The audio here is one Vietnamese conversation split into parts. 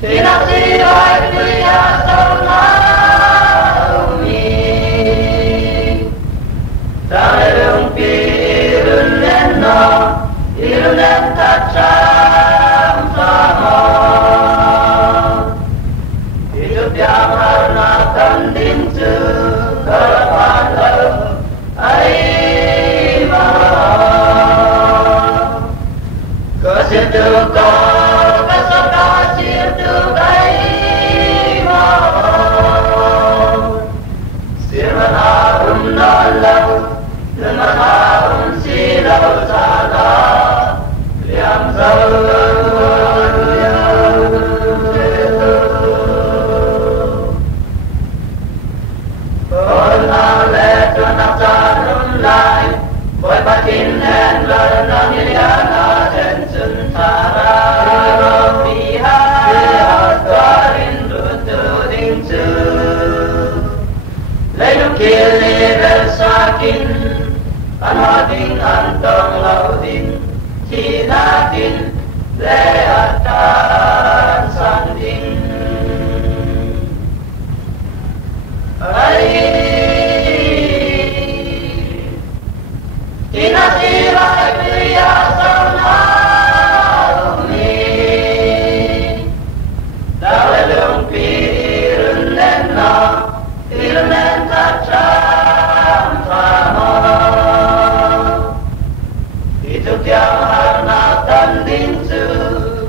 Tinatibay kuya sa naumi Tangalong pirunen no Irunen tacham sama Hidup yang harna tanding tu Kalapan dalam air mahal Kesitu kau kasih tu air mahal Sirman harum nalau Dengan harum silau sana Liam Boy batin and learn Liliana and Suntara Robiha Garin Duturing to Laylum Kili Belsakin Anading Antong Laudin Tinatin Leatan Sanding Tinatibay kuya sa naumi Dalalong pirunen na Irunen tacham sama Hidup yang harna tanding su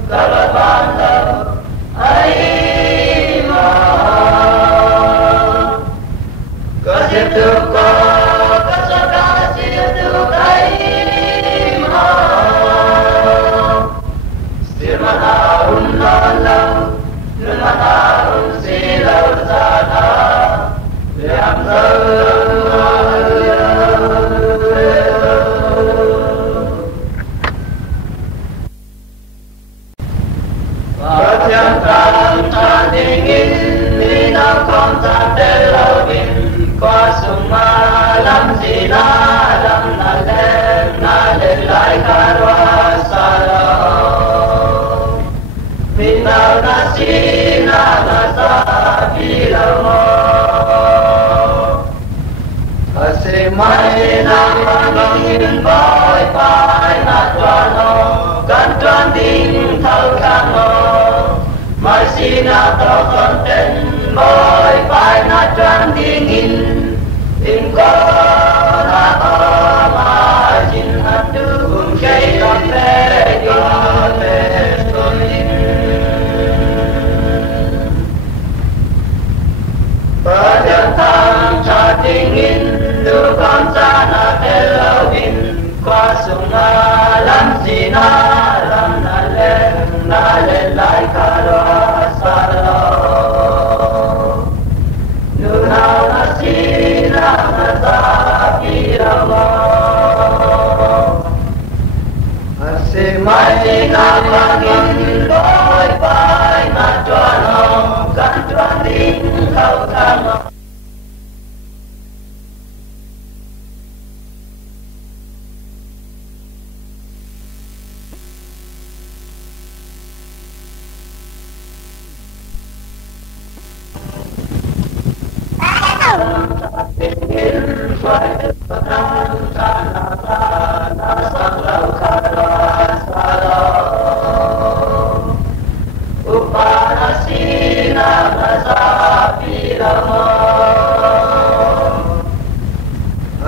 Kalaban dalam air mahal Kasih tukar Qua sung malam zina lam nalen lai karwa salo minal nasina nasa bilamo asimai na mangin boy pai na tuano kan tuan ding thau kamo mai sina to konten boy pai na tuan dingin Ingko na amajin hatu kay kape kape sonin Pajatang chatingin dukan sana elawin Kwa sungalam sinalam nalen lai karwa salo Nunaw na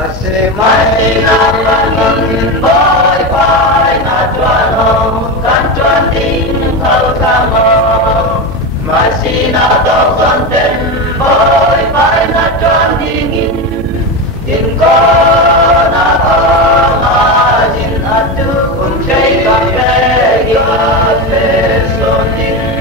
Asimai na pangin boy pai na tuano kan tuaning kau tamo Masih nak konten boy pai na tuan dingin Inko na amajin atu kumchay kape kape sonin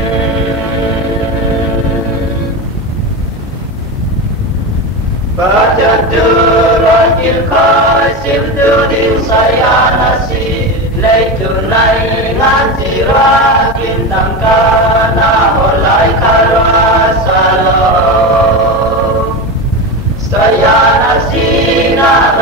Pajaduran ilkai simtuning saya nasi Lay tunay nganti rakin tangka na holay karwasalo Saya nasi na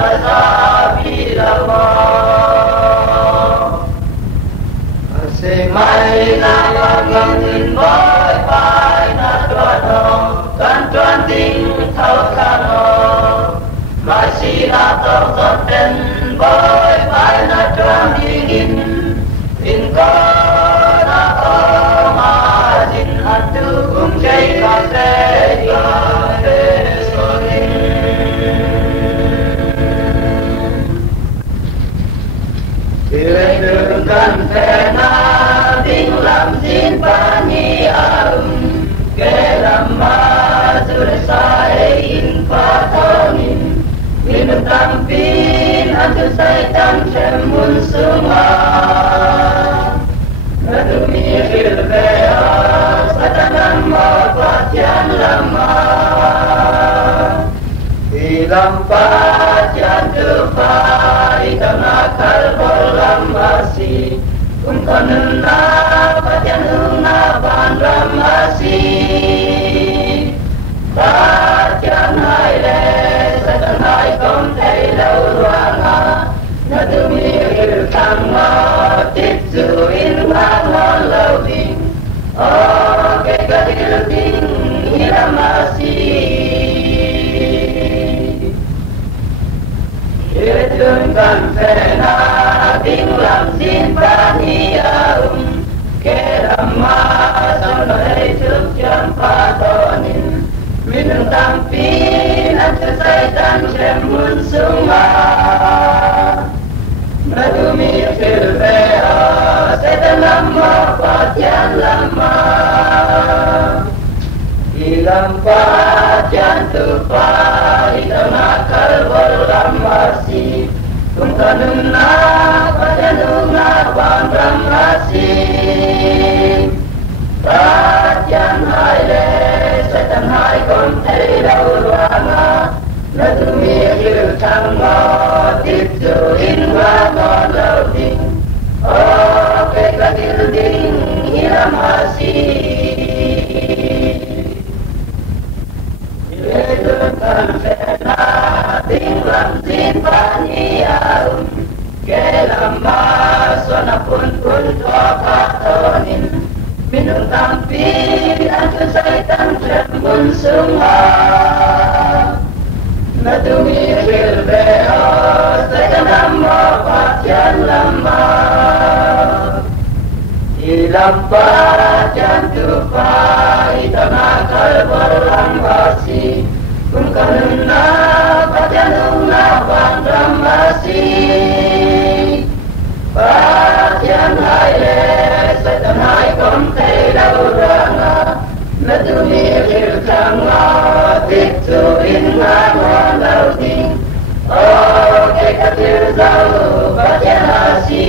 sila tortoten boy pai na trang dingin in ko na o ma jin atu kum jai ka se ya sonin Ilendurkan pena ding lam jin pani kelam mazur sain patonin minum tampin atu saitan semun suma nadu miril bea satanam mapatian lama ilam patian tupa itam nakal bolam basi Kumkanuna patianuna bandramasi Patian haile satanai kom thei lâu ruanga Nadumir kama titsuin ngamon lâu ding Oke katil ding hiramasi Hitungan pena ding lam sin pani kerama sonoi chuk chan patonin minung tampin atu saitan semun suma madumi filbea saitan lama patian lama ilam patian tupa hitam nakal bolam marsi Kumkanuna patianuna bandramasi Patian haile setan hai kom thei lâu ruanga Nadumir kama titsuin ngamon lâu ding Oke katil ding hiramasi Ilendurkan pena ding lam sin pani kelam masona pun tua patonin minum tampin atu saitan semun suma nadumi filbea saitan nama patian lama ilam patian tupa hitam nakal bolam basi Kumkanuna patianuna bandramasi Patian haile saitan hai kom thei lâu ruanga Nadumi filkama titsuin ngamon lâu ding Oke katil zau patianasi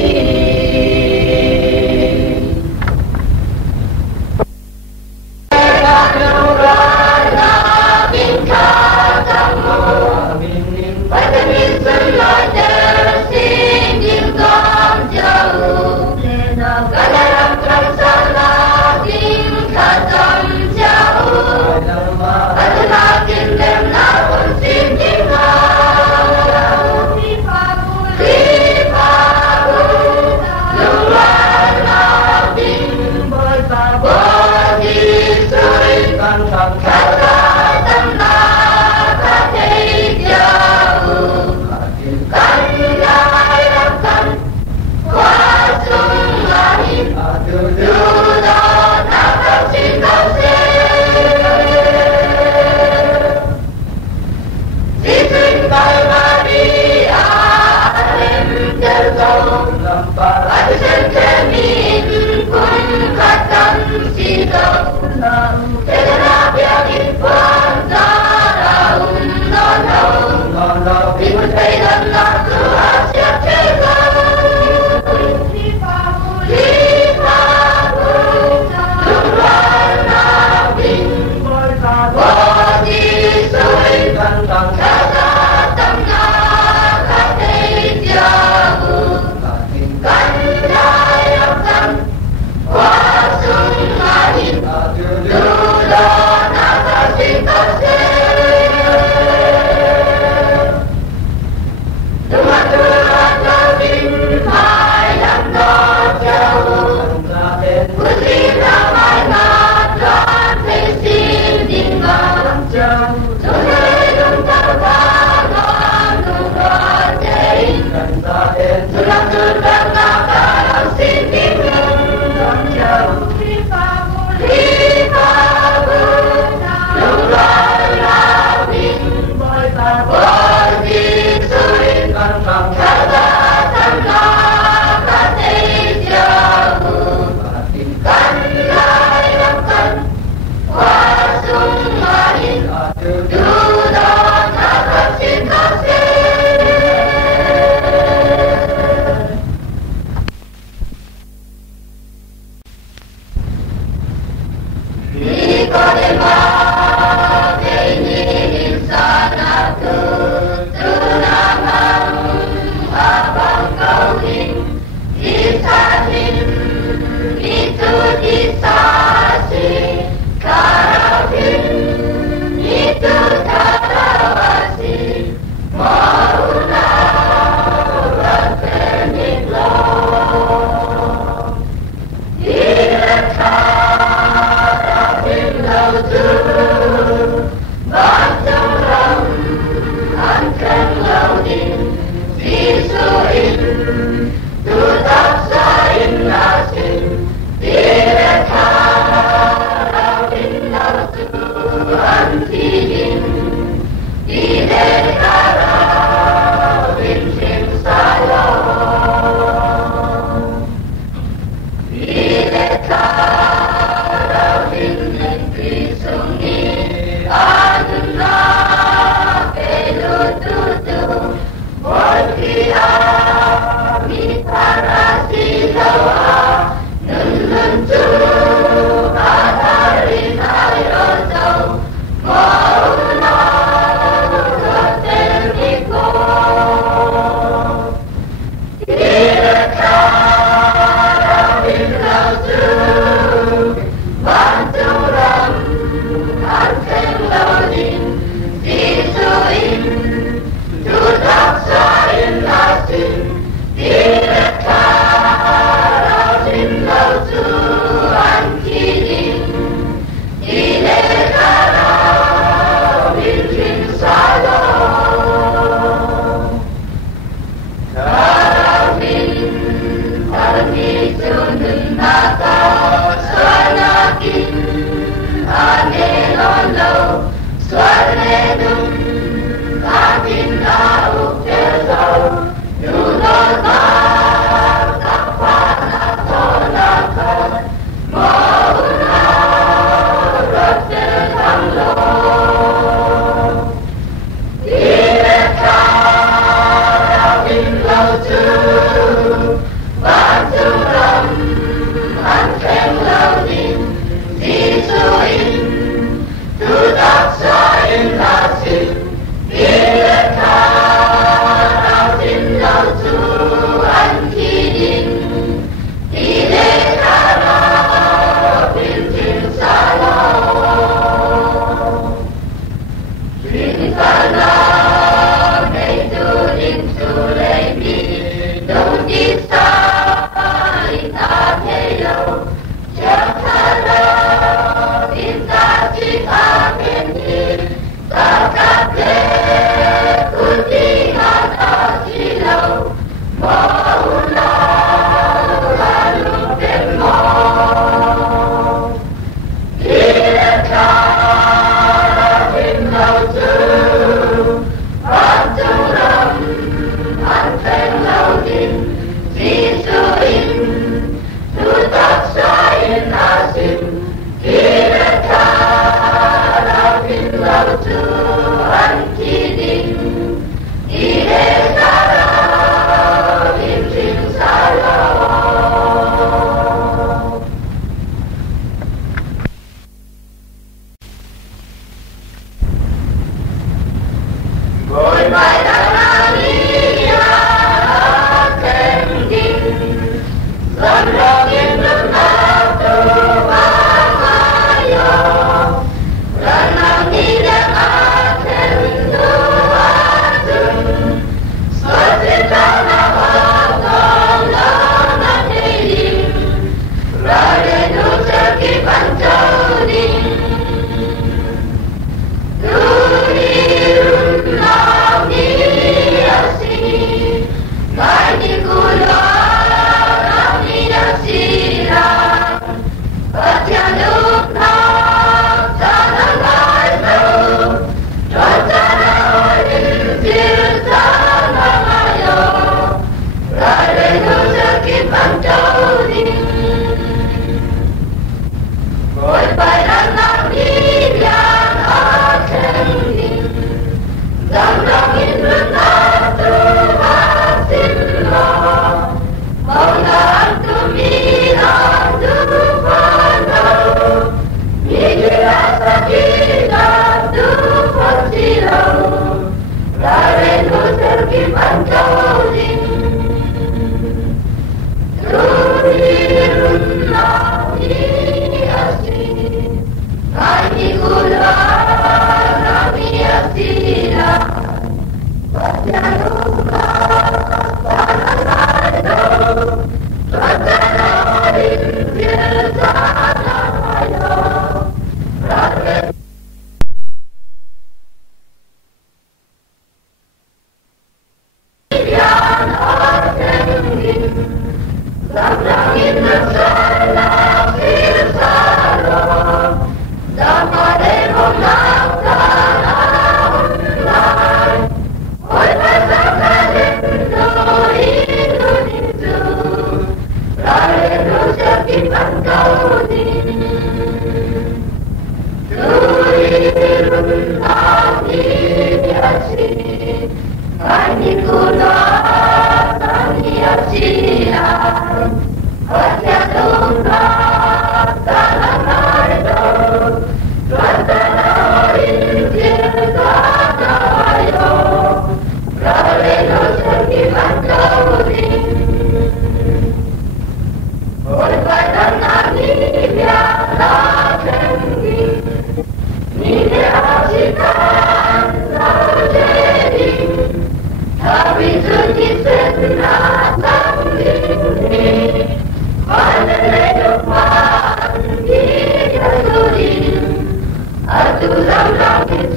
Hãy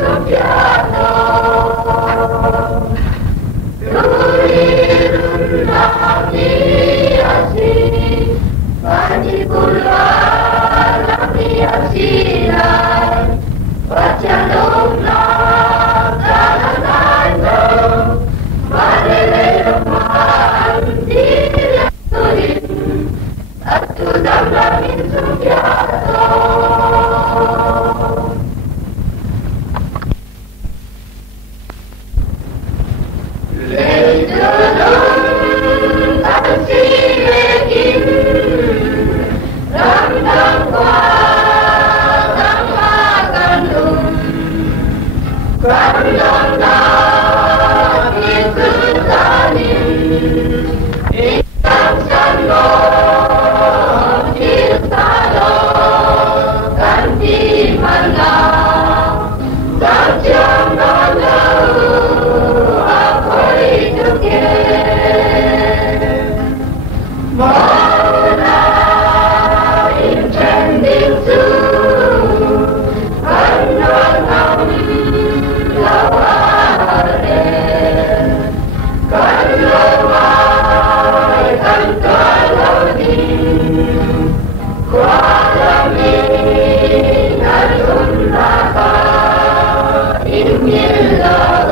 subscribe cho kênh Ghiền Mì Gõ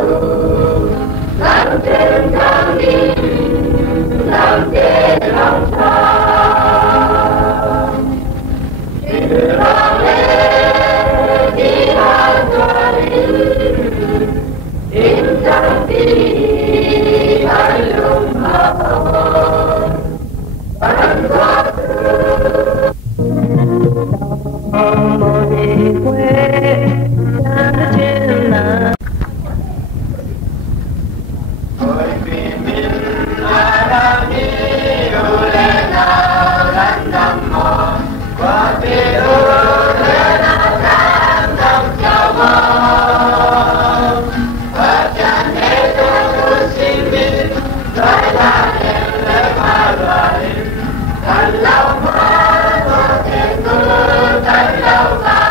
để không bỏ lỡ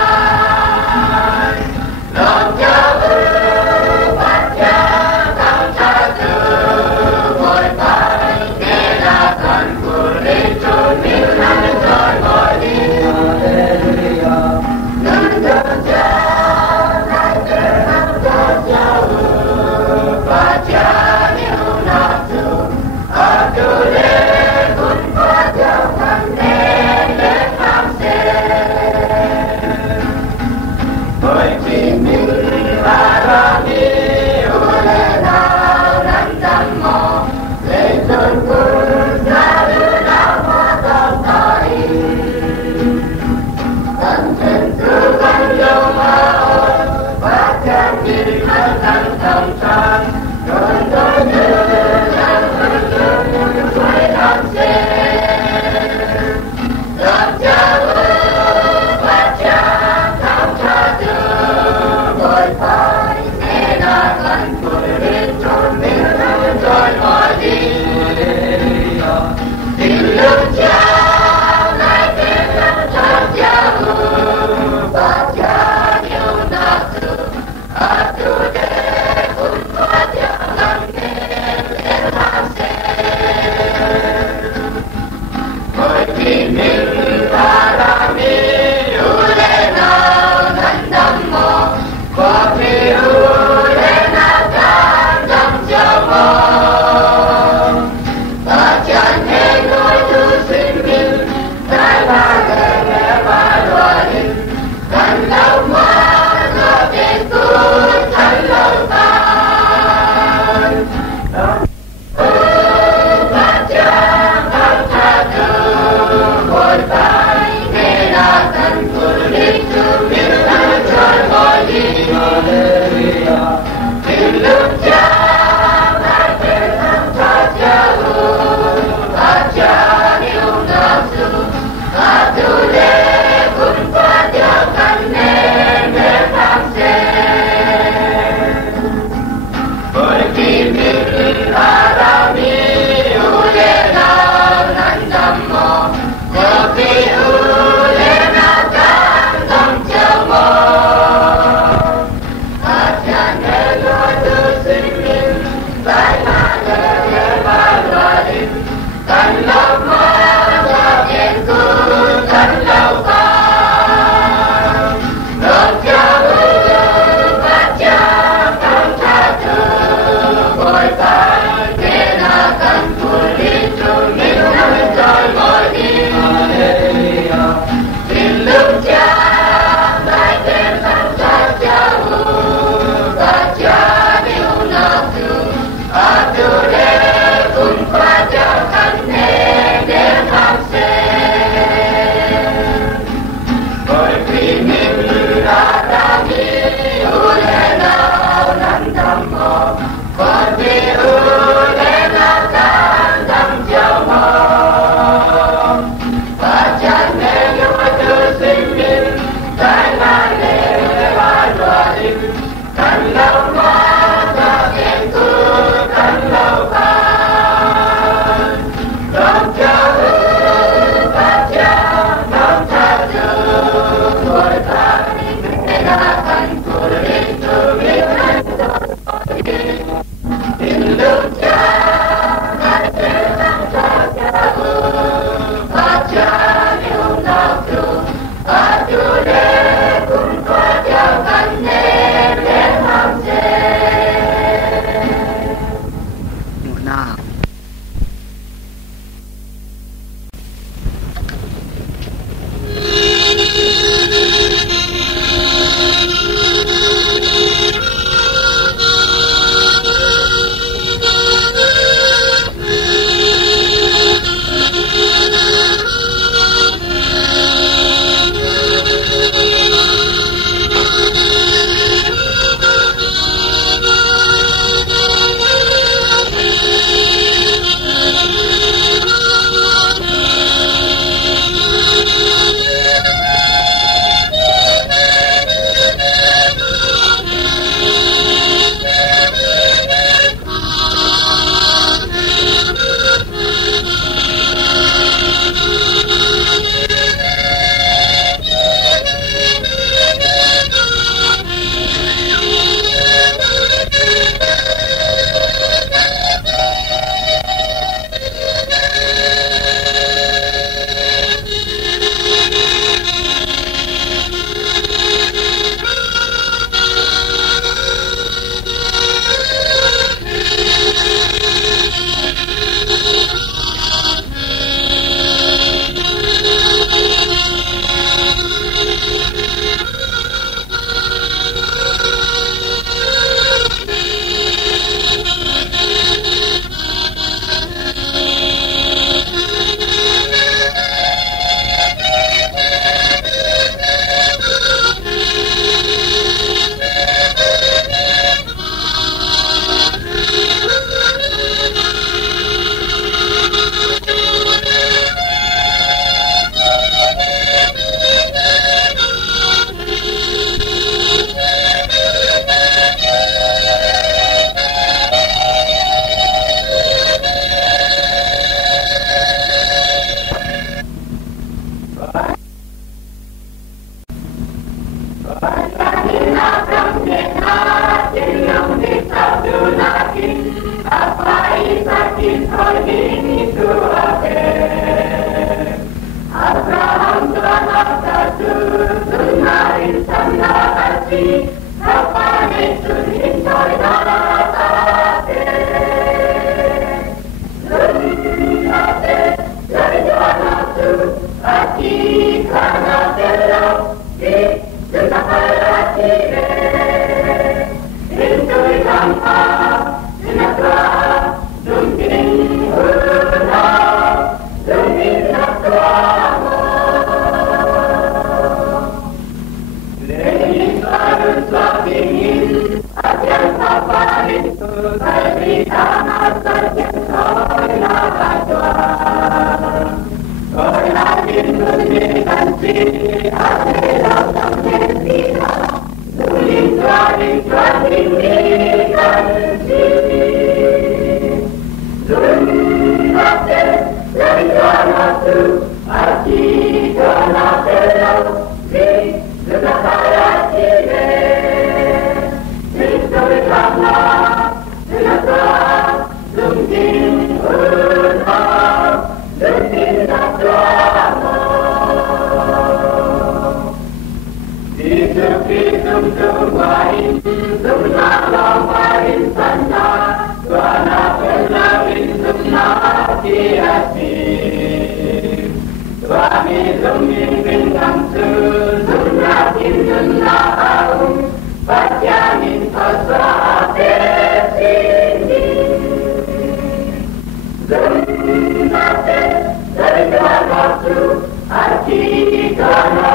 Arti kana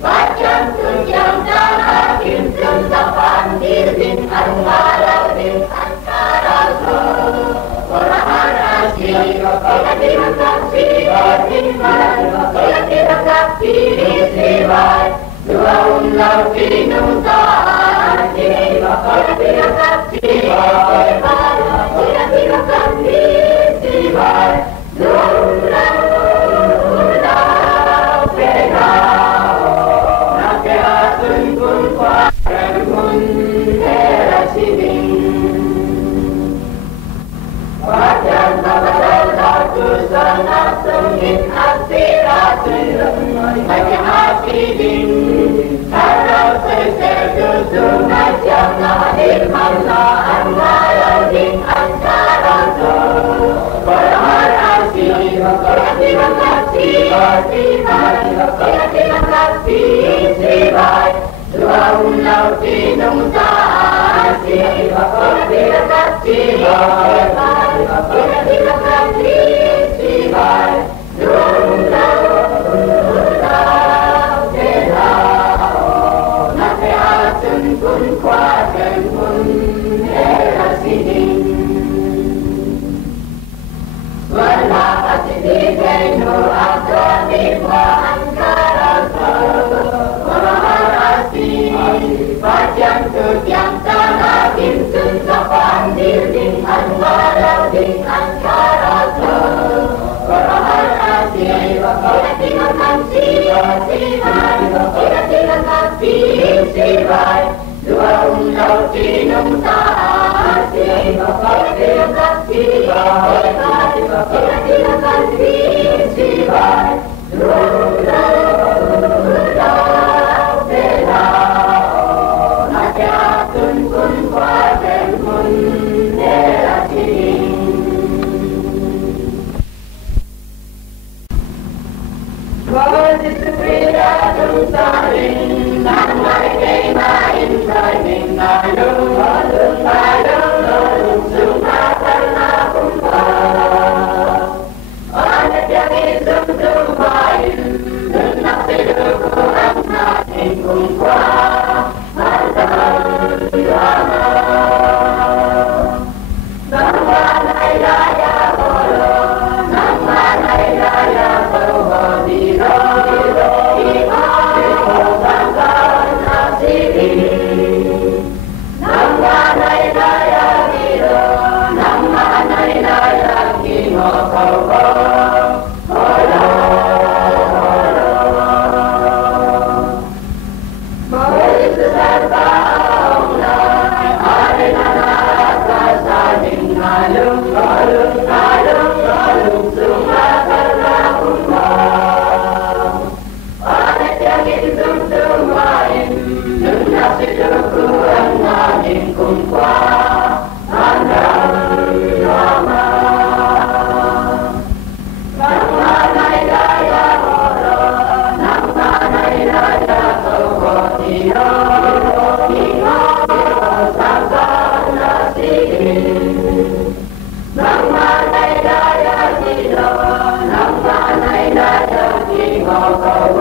Bacaan kerja từng cuốn qua rèm hôn thế là si bình và chân ta bắt đầu là cứ sơn áp sông in áp si ra trên lâm mai cái áp si bình ta đâu sẽ cứ xuống mai chẳng là đi mà là anh mai ở đình anh ta đang thở gọi là mai áp si và gọi là si và áp si và si vai gọi là si và áp si si vai dua ulau di nung sa si và gọi là si và áp si vai gọi là si và áp si si vai dua ulau thế nào na thế à từng cuốn qua từng cuốn thế là si đình và là si đi về nô áp cho đi qua anh ca ra thơ và chẳng từ chẳng ta là kim sinh ra quan điều đình anh và lao đình anh ca ra thơ và ra hai ra si và có là si là tham si và si vai và có là si là tham si vai dua ulau di nung sa si và có là si là tham si và có là si là tham si vai dua ulau thế nào na cha từng cuốn qua rèm hôn thế là si đình và disciplina trong gia đình đang ngày ngày mà in thời mình là đúng có đường bài đúng có đường xuống ta thân là cũng có anh đã nghĩ sống trong bài đừng nắp sẽ được cô anh là tình cùng qua anh ta năm qua này là ya hồ lô năm qua này là ya hồ hồ đi rồi đi hồ sang cao na si đình năm qua này là ya đi rồi năm qua này là ya đi ngõ cầu hồ lô mới sự thật bao ngày ai là ta sa đình hà lưng có lưng ta lưng có lưng xuống ta thân ra cũng mong ai chẳng in dung tương ngoài đừng nào sẽ được cứu anh là đình cùng qua anh đang lo mà năm qua này đã ya hồ lô năm qua này đã ya cầu hồ thì sang cao na si đình năm qua này đã ya đi rồi năm qua này đã ya đi ngõ cầu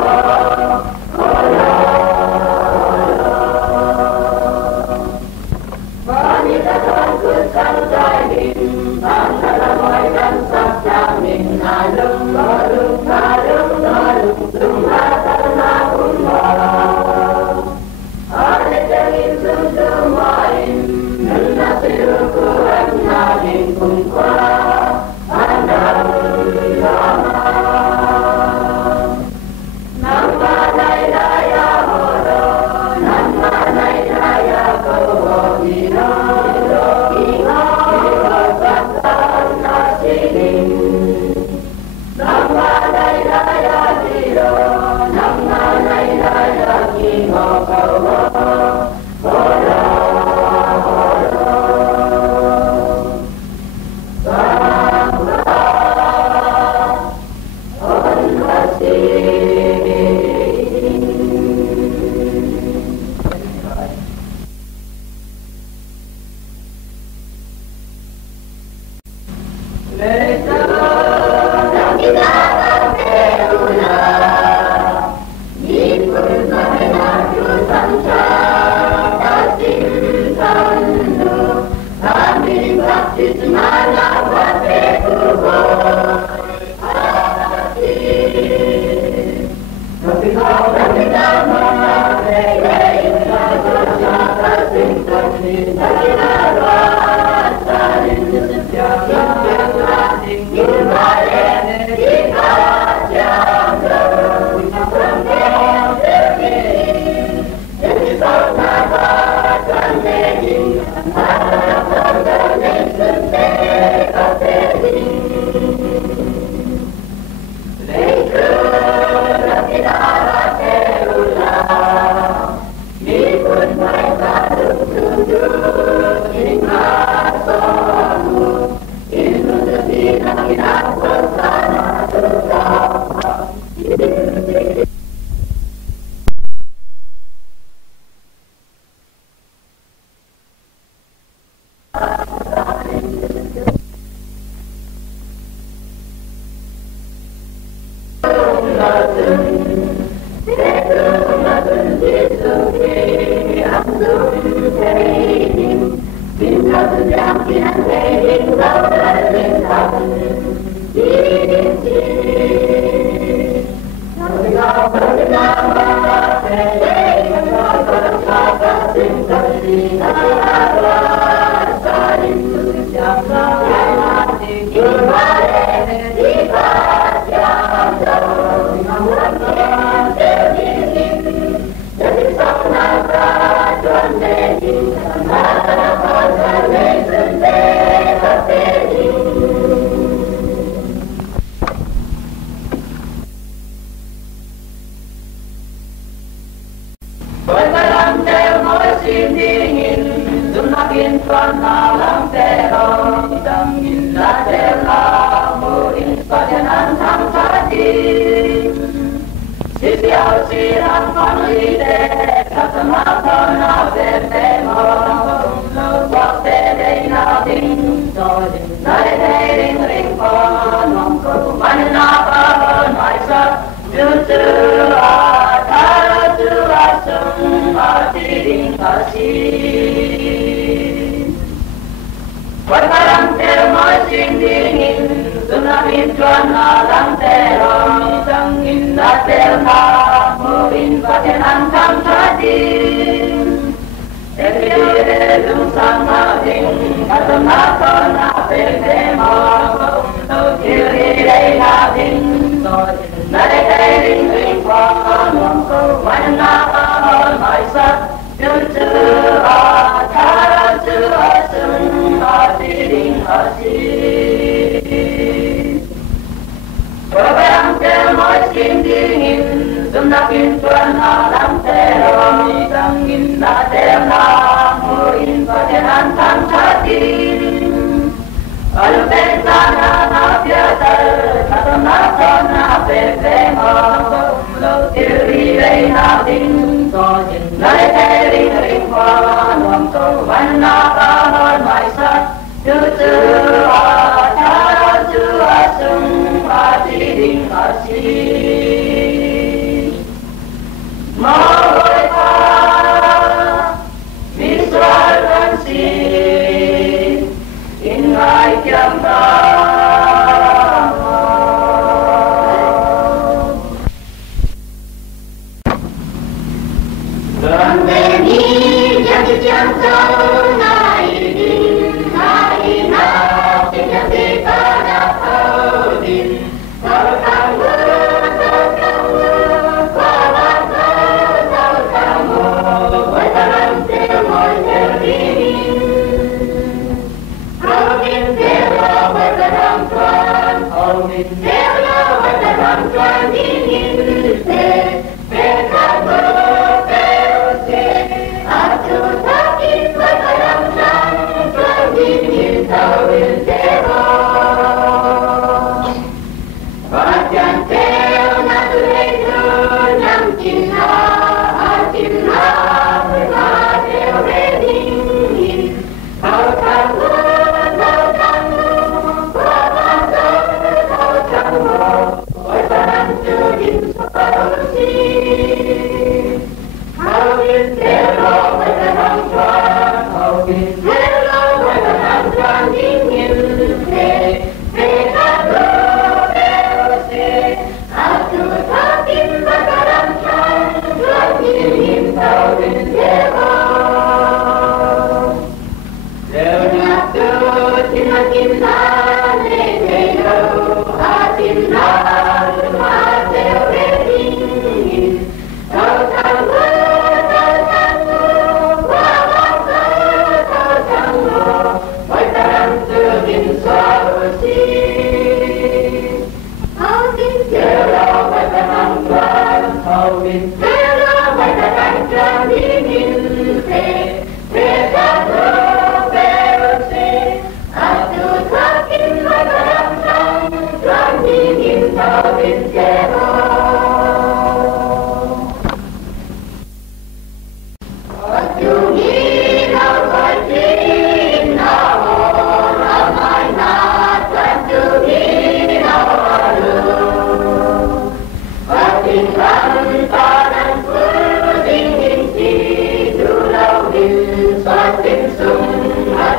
và như ta con cứ sang trái đình bạn ta là mọi căn sắc cha mình là lưng có lưng ta lưng có lưng lưng ta thân là cũng mong ai chẳng in dung tương ngoài đừng là sẽ được cứu anh là đình cùng qua anh đang lo năm qua này đã ya hồ lô năm qua này đã ya cầu hồ đi hồ sang cao na si đình năm qua này đã ya đi rồi năm qua này đã ya đi ngõ cầu hồ lô Hãy subscribe cho kênh Ghiền Mì Gõ để không bỏ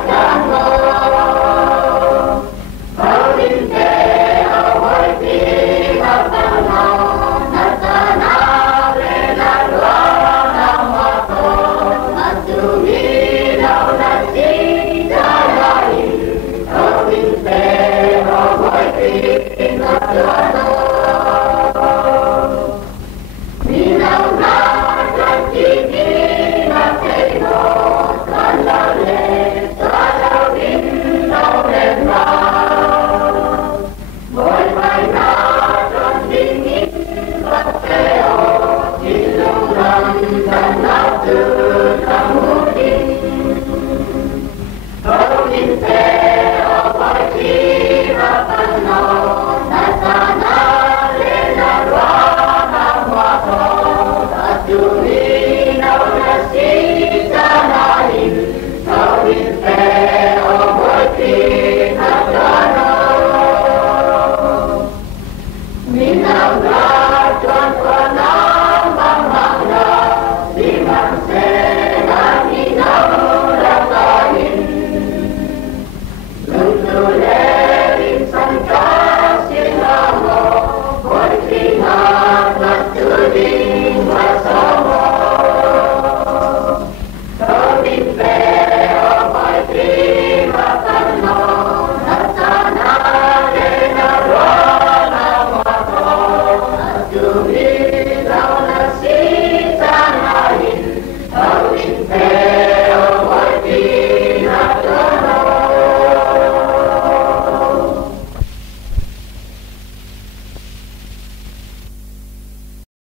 lỡ